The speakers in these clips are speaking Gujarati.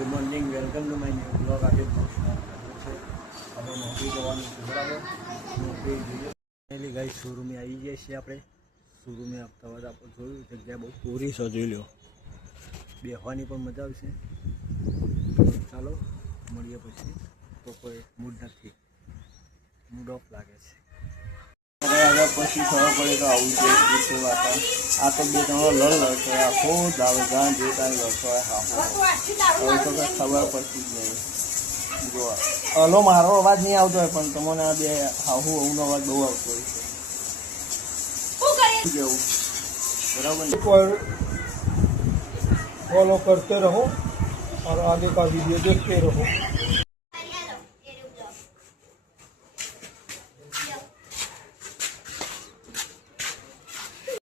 Good morning, welcome to my new blog. આજે બ્લોગ સ્ટાર્ટ કર્યો છે. આપણે નોકરી જવાનું છે, બરાબર. નોકરી જોઈએ એટલે ગાઈ શોરૂમે આવી જાય છે. આપણે શોરૂમે આવતા બાદ આપણે જોયું જગ્યા બહુ પૂરી છે. જોઈ લો, બેસવાની પણ મજા આવશે. ચાલો મળીએ પછી. તો કોઈ મૂડ નથી, મૂડ ઓફ લાગે છે. હવે પછી ખબર પડે તો આવું છે આ તો બે ત્રણ લડ છે. આખો દાવે ગાં જે કાંઈ લડતો હોય હાફો હવે તો કંઈ ખબર પડતી જ નહીં. જો હલો, મારો અવાજ નહીં આવતો હોય પણ તમને આ બે હાહુ હવનો અવાજ બહુ આવતો હોય છે. કેવું बराबर फॉलो करते रहो और आगे का वीडियो देखते रहो.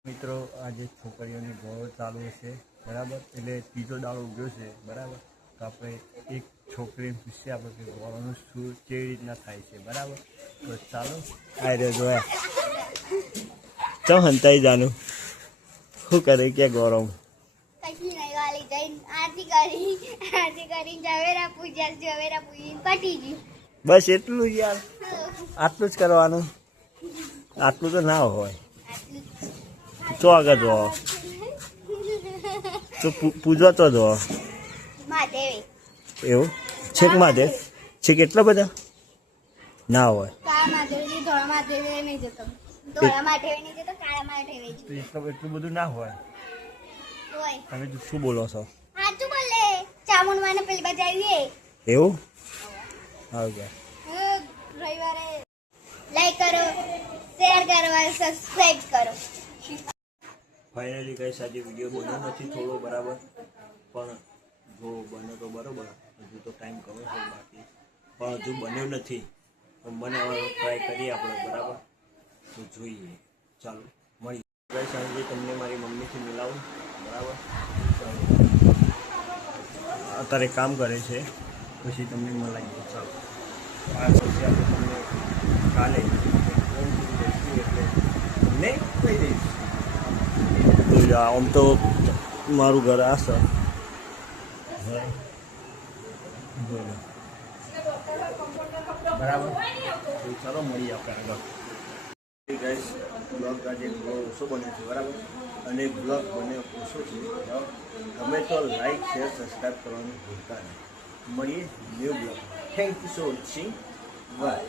મિત્રો, આજે છોકરીઓની ગોળ ચાલુ છે, બરાબર. એટલે ત્રીજો દાડો ઉગ્યો છે, બરાબર. તો આપણે એક છોકરીને પૂછીએ આપણે કે ગોળોનું શું કેવી રીતના થાય છે, બરાબર. તો ચાલો આ રે જોયા ચમ હંતાઈ જાનું શું કરે કે ગૌરવ કશું નહીં, વાલી જઈને આરતી કરી ઝવેરા પૂજી પટી ગયું. બસ એટલું જ યાર, આટલું જ કરવાનું. આટલું તો ના હોય. ચો આગળ જો તો પૂજો તો જો મહાદેવ એવું છેક મહાદેવ છે. કેટલા બધા ના હોય. કાળા મહાદેવ ધોળા મહાદેવ નહીં જતો, ધોળા મહાદેવ નહીં જતો, કાળા મહાદેવ એટલું બધું ના હોય. હોય તમે શું બોલો છો? સાચું બોલે. ચામુંડમાં ને પેલી બાજુ આવીએ એવું આવી ગયા. રવિવારે લાઈક કરો, શેર કરો અને સબસ્ક્રાઇબ કરો. ફાઇનલી કઈ આજે વિડીયો બન્યો નથી થોડો, બરાબર. પણ જો બને તો બરાબર, હજુ તો ટાઈમ ઘણો છે બાકી, પણ હજુ બન્યો નથી. પણ બનાવવાનો ટ્રાય કરીએ આપણે, બરાબર. તો જોઈએ, ચાલો મળીએ. કઈ સાંજે તમને મારી મમ્મીથી મિલાવું, બરાબર. ચાલો અત્યારે કામ કરે છે, પછી તમને મળાવીએ. ચાલો આ પછી આપણે તમને કાલે એટલે તમને કહી દઈશ. આમ તો મારું ઘર આ છે, બરાબર. ચાલો મળીએ આપણે આગળ. ગાઈસ, બ્લોગ આજે બહુ ઓછો બને છે, બરાબર. અને બ્લોગ બને ઓછો છે, ગમે તો લાઈક શેર સબસ્ક્રાઈબ કરવાનું ભૂલતા નહીં. મળીએ new blog. Thank you so watching. By.